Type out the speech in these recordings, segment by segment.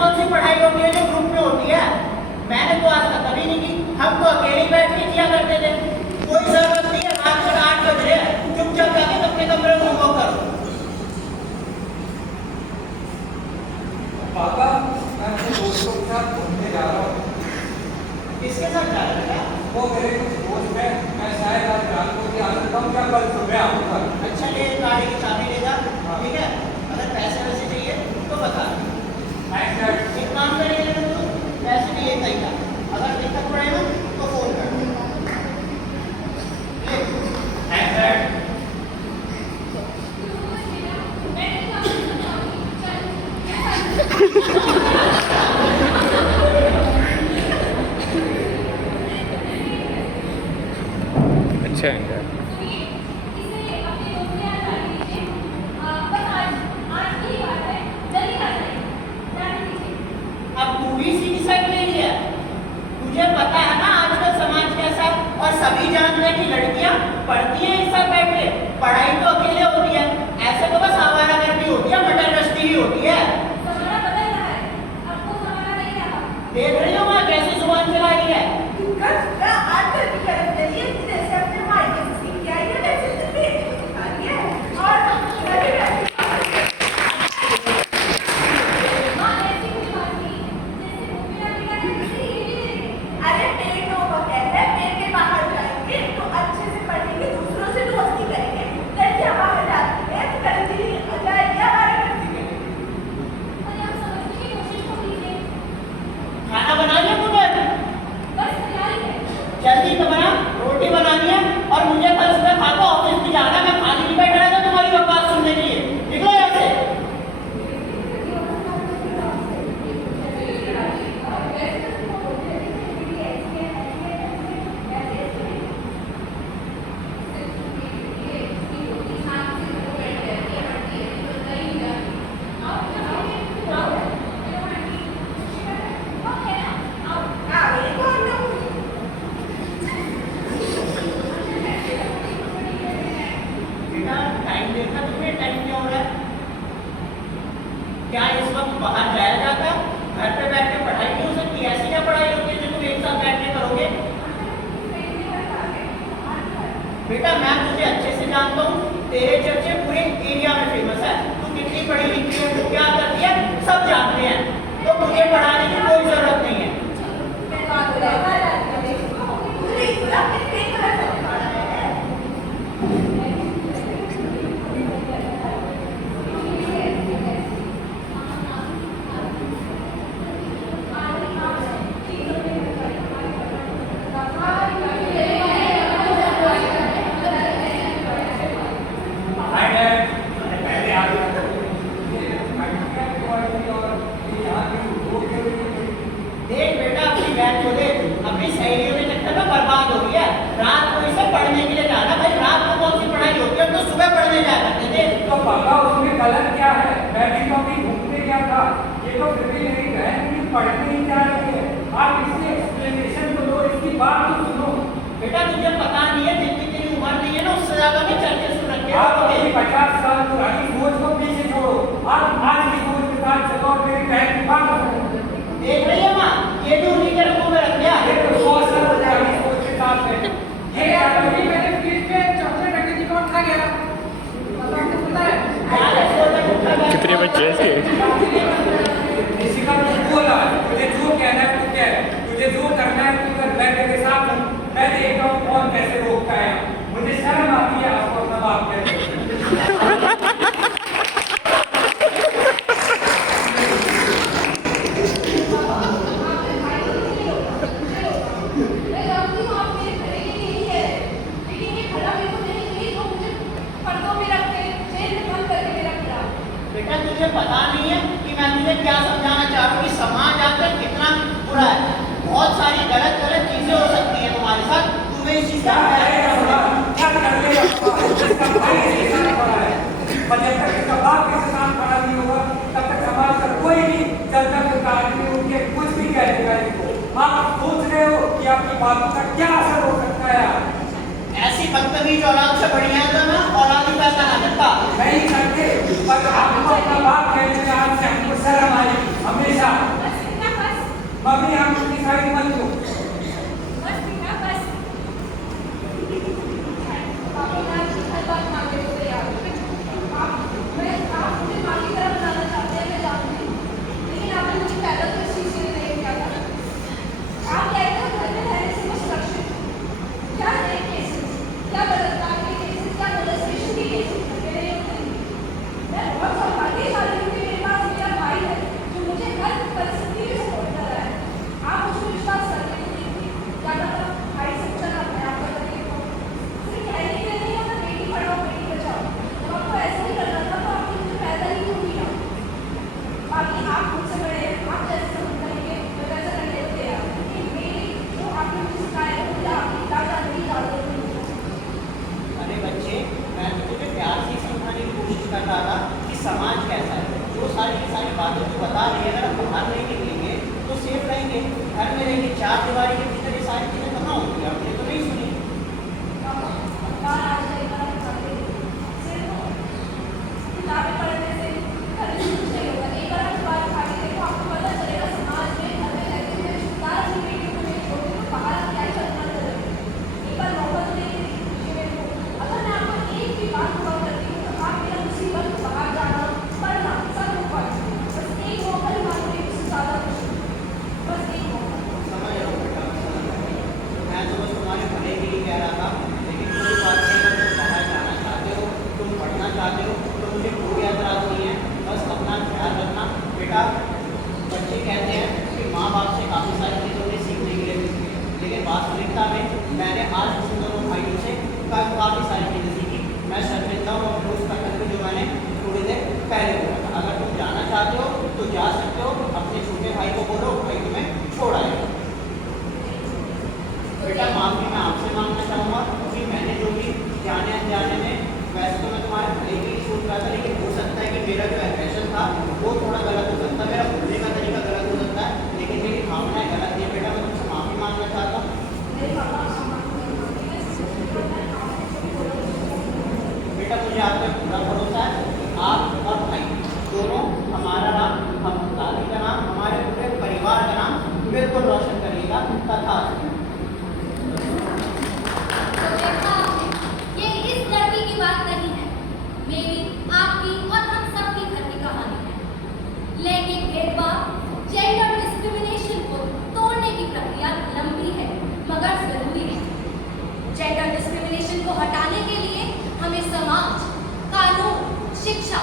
कौन सी पढ़ाई होती है जो ग्रुप में होती है? मैंने तो आज तक कभी नहीं की। हम तो अकेले ही बैठ के किया करते थे। कोई जरूरत नहीं है, रात को 8 बज रहे हैं, चुपचाप जाके अपने कमरे में वो करो। पापा, मैं अपने दोस्तों के साथ घूमने जा रहा हूँ। किसके साथ जा रहे हैं? वो मेरे कुछ दोस्त हैं, मैं शायद आज रात को क्या करता हूँ, क्या कल सुबह आऊँगा। अच्छा, ये गाड़ी की चाबी ले जा, ठीक है? अगर पैसे वैसे चाहिए तो बता। एक काम करिए, लेकिन तू पैसे भी लेता ही था। अगर दिक्कत पड़े ना तो फोन कर। अच्छा है। अब तू भी इसी की साइड ले लिया। तुझे पता है ना आजकल समाज कैसा है, और सभी जानते हैं कि लड़कियां पढ़ती हैं एक साथ बैठ के, पढ़ाई तो अकेले होती है। ऐसे तो बस आवारागर्दी होती है, मटर गश्ती ही होती है। देख रही हो माँ कैसी जुबान चला रही है। खाना बना लिया तूने? जल्दी तो बना, रोटी बनानी है, और मुझे कल सुबह खा के ऑफिस भी जाना है। मैं खाली नहीं बैठ रहा था तुम्हारी बकवास सुनने के लिए। निकलो यहाँ से। टाइम देखा तुमने? टाइम क्या हो रहा है? क्या इस वक्त बाहर जाया जाता है? घर पे बैठ के पढ़ाई नहीं हो सकती? ऐसी क्या पढ़ाई होती है जो तुम एक साथ बैठ के करोगे? बेटा मैं तुझे अच्छे से जानता हूँ, तेरे चर्चे पूरे एरिया में फेमस है। तू कितनी पढ़ी लिखी है, तू क्या करती है, सब जानते हैं। तो मुझे पढ़ाने की कोई जरूरत नहीं है। देख बेटा, अपनी बहन को देख, अपनी सहेलियों के चक्कर में बर्बाद हो रही है। रात को इसे पढ़ने के लिए जाना। भाई रात को कौन सी पढ़ाई होती है? हम तो सुबह पढ़ने जाया करते थे। तो पापा, उसमें गलत क्या है? मैं भी तो अभी घूमने गया था। ये तो फिर भी मेरी बहन मुझे पढ़ने ही जा रही है। आप इसकी एक्सप्लेनेशन तो दो, इसकी बात तो सुनो। बेटा तुझे पता नहीं है, जितनी तेरी उम्र नहीं है ना, उससे ज्यादा में चर्चे सुन रखे हो। आप अपनी 50 साल पुरानी सोच को पीछे छोड़ो। आप आज की सोच के साथ चलो और मेरी बहन की बात सुनो। देख रही है माँ, ये भी उन्हीं के रंगों में रख दिया। ये तो 100 साल पुरानी सोच के साथ है। ये अभी मैंने फ्रिज में चॉकलेट रखी थी, कौन खा गया? पता है? कितने बच्चे हैं इसके? किसी का कुछ बोला, तुझे जो कहना है तू कह, तुझे जो करना है तू कर। मैं तेरे साथ हूँ, मैं देख रहा हूँ कौन कैसे रोकता है। मुझे शर्म आती है आपको अपना बाप कहते हैं। बेटा तुझे पता नहीं है कि मैं तुझे क्या समझाना चाह रहा हूँ कि समाज आजकल कितना बुरा है। बहुत सारी गलत गलत चीजें हो सकती है तुम्हारे साथ। तुम्हें इस चीज का क्या कर लेगा? इसका भाई इसके साथ खड़ा है, पर जब तक इसका बाप इसके साथ खड़ा नहीं होगा तब तक समाज का कोई भी चलता फिरता आदमी उनके कुछ भी कह देगा इसको। आप सोच रहे हो कि आपकी बातों का क्या असर हो सकता है? ऐसी बदतमीज औलाद से बढ़िया था ना औलाद ही पैदा ना करता। नहीं करते, पर आपको अपना बाप कहने में आज से हमको शर्म आई हमेशा। मम्मी आप अपनी साइड मत लो। बस बेटा बस। पापा मैं आपसे हर बात मांगने को तैयार हूँ। आप मुझे माँ की तरह बनाना चाहते हैं, मैं जानती हूँ, लेकिन आपने मुझे पैदा तो इस चीज़ के लिए नहीं किया था। आप कहते हो घर में रहने से मैं सुरक्षित हूँ। क्या नए केसेस, क्या बलात्कार के केसेस, क्या मोलेस्टेशन के केसेस मेरे लिए होते हैं। मैं बहुत सौभाग्यशाली हूँ कि मेरे पास मेरा भाई है जो मुझे हर परिस्थिति में सपोर्ट कर रहा है। आप मुझ पर विश्वास करते हैं क्या पता भाई सच्चा ना मैं आपका तरीके को सिर्फ कहने के लिए नहीं होता बेटी पढ़ाओ बेटी बचाओ। जब आपको ऐसा ही करना था तो आपने मुझे पैदा ही क्यों किया। बाकी आप मुझसे बड़े हैं, आप जैसे समझ करेंगे मैं वैसा करने को तैयार हूँ। लेकिन मेरी जो आपने मुझे सिखाया है मुझे आपकी इजाज़त नहीं इजाज़त नहीं। अरे बच्चे, मैं तो तुझे प्यार से ही समझाने की कोशिश कर रहा था कि समाज कैसा है। जो सारी की सारी बातें तू बता रही है, अगर हम बाहर नहीं निकलेंगे तो सेफ रहेंगे, घर में रहेंगे, चार दीवारी के भीतर ये सारी चीज़ें कहाँ होंगी। आपने तो नहीं सुनी। बाहर आ जाएगा सिर्फ किताबें पढ़ने से घर में कुछ नहीं होगा। एक बार आप बात खा के देखो, आपको पता चलेगा समाज में घर में रहते हुए छुटकारा अपनी बेटियों को नहीं छोड़ते तो बाहर आप क्या चलना करेंगे। एक बार मौका तो देके देखिए मेरे को। अगर मैं आपको एक भी बात पूरा करती हूँ तो आप मेरा मुसीबत बाहर जाना पढ़ना सब रुकवा दीजिए। बस एक मौका ही मांगती हूँ, उससे ज़्यादा कुछ नहीं। बस एक मौका। समझ रहा हूँ बेटा, मैं समझ रहा हूँ। मैं तो बस तुम्हारे भले के लिए कह रहा था, लेकिन कोई बात नहीं। अगर तुम बाहर जाना चाहते हो, तुम पढ़ना चाहते हो तो मुझे कोई एतराज़ नहीं है। बस अपना ख्याल रखना बेटा। बच्चे कहते हैं कि माँ बाप से काफ़ी सारी चीज़ें उन्हें सीखने के लिए मिलती है, लेकिन वास्तविकता में मैंने आज उन दोनों भाइयों से काफ़ी सारी चीज़ें सीखी। मैं शर्मिंदा हूँ अपने उस कथन को जो मैंने थोड़ी देर पहले बोला था। अगर तुम जाना चाहते हो तो जा सकते हो, अपने छोटे भाई को बोलो, भाई तुम्हें छोड़ आएगा। बेटा माफ़ी मैं आपसे मांगना चाहूँगा कि मैंने जो भी जाने अनजाने में, वैसे तो मैं तुम्हारे भले के लिए सोच रहा था, लेकिन हो सकता है कि मेरा जो एग्रेशन था वो थोड़ा गलत हो सकता है, मेरा बोलने का तरीका गलत हो सकता है, लेकिन मेरी भावनाएं गलत नहीं है। बेटा मैं तुमसे माफ़ी मांगना चाहता हूँ। मेरे पापा बेटा मुझे आप पे पूरा भरोसा है। आप और भाई दोनों हमारा नाम, हम दादी का नाम, हमारे पूरे परिवार का नाम बिल्कुल रोशन करिएगा। तथा तो देखा आपने, ये इस लड़की की बात नहीं है, मेरी, आपकी और हम सबकी घर की कहानी है। लैंगिक भेदभाव, जेंडर डिस्क्रिमिनेशन को तोड़ने की प्रक्रिया लंबी है मगर जरूरी है। जेंडर डिस्क्रिमिनेशन को हटाने के लिए हमें समाज, कानून, शिक्षा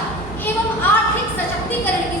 एवं आर्थिक सशक्तिकरण की